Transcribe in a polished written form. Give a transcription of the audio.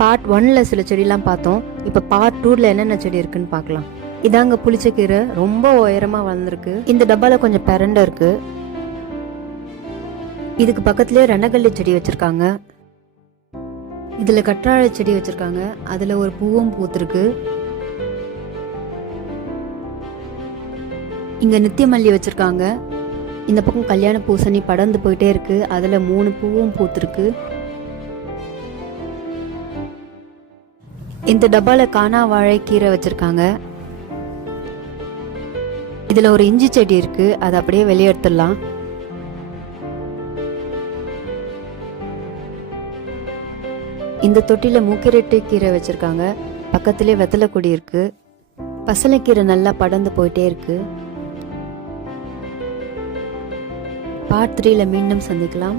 Part 1ல சில செடியெல்லாம் பார்த்தோம். இப்போ பார்ட் 2ல என்னென்ன செடி இருக்குன்னு பார்க்கலாம். இதாங்க புளிச்சக்கீரை, ரொம்ப உயரமா வளர்ந்துருக்கு. இந்த டப்பால கொஞ்சம் பிரண்டை இருக்கு. இதுக்கு பக்கத்துலயே ரணகல்லி செடி வச்சிருக்காங்க. இதுல கற்றாழை செடி வச்சிருக்காங்க. அதுல ஒரு பூவும் பூத்திருக்கு. இங்க நித்திய மல்லி வச்சிருக்காங்க. இந்த பக்கம் கல்யாண பூசணி படர்ந்து போயிட்டே இருக்கு. அதுல 3 பூவும் பூத்திருக்கு. இந்த டப்பால காணா வாழை கீரை வச்சிருக்காங்க. இதுல ஒரு இஞ்சி செடி இருக்கு. அதை அப்படியே வெளியே எடுத்துடலாம். இந்த தொட்டில மூக்கிரட்டை கீரை வச்சிருக்காங்க. பக்கத்திலே வெத்தலை கொடி இருக்கு. பசலைக்கீரை நல்லா படர்ந்து போயிட்டே இருக்கு. பார்ட் 3ல மீண்டும் சந்திக்கலாம்.